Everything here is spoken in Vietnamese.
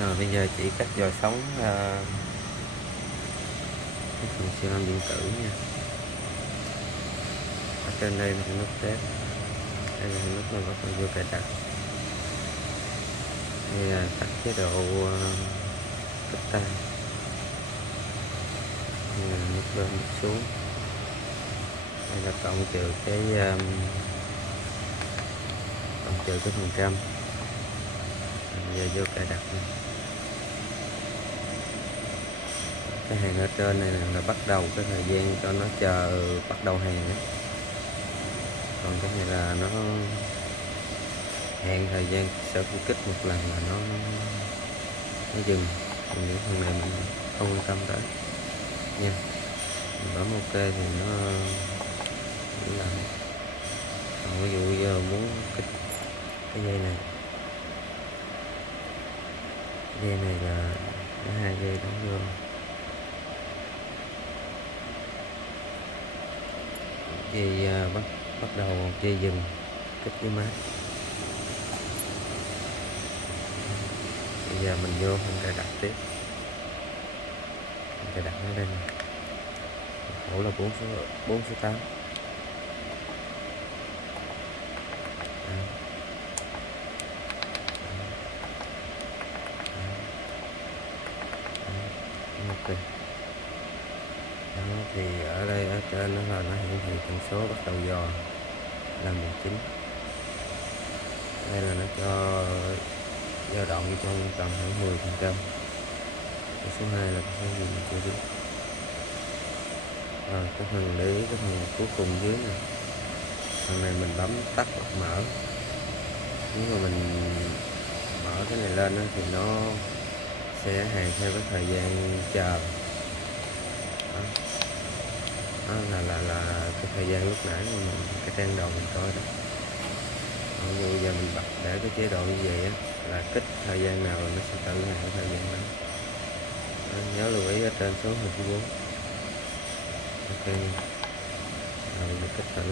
Rồi bây giờ chỉ cách dò sóng cái phần siêu âm điện tử nha. Ở trên đây là cái nút test, đây là cái nút mà bắt đầu vô cài đặt. Đây là tắt chế độ cấp tay, đây là nút lên nút xuống, đây là cộng trừ cái phần trăm. Bây giờ vô cài đặt nha. Cái hàng ở trên này là bắt đầu cái thời gian cho nó chờ bắt đầu hàng đó. Còn cái này là nó hẹn thời gian sau khi kích một lần là nó dừng. Còn những phần này mình không quan tâm tới nha. Mình bấm ok thì nó làm. Còn ví dụ giờ muốn kích cái dây này, là có 2 dây đóng vô, dây bắt đầu, dây dừng kích với máy. Bây giờ mình vô phần cài đặt tiếp. Mình cài đặt nó lên, khổ là 4 số 8. Ok. Đó, thì ở đây ở trên nó là nó hiển thị tần số bắt đầu dò là 19. Đây là nó cho dao động trong tầm khoảng 10%. Số 2 là cái gì mình chưa biết. Rồi cái phần để ý cái phần cuối cùng dưới này, phần này mình bấm tắt hoặc mở. Nếu mà mình mở cái này lên đó, thì nó sẽ hàng theo cái thời gian chờ. Đó là cái thời gian lúc nãy mà mình cái trang đầu mình coi đó. Ví dụ giờ mình bật để cái chế độ như vậy á, là kích thời gian nào nó sẽ tự hàng cái thời gian đó. Nhớ lưu ý ở trên số 24. Ok, rồi mình kích thử.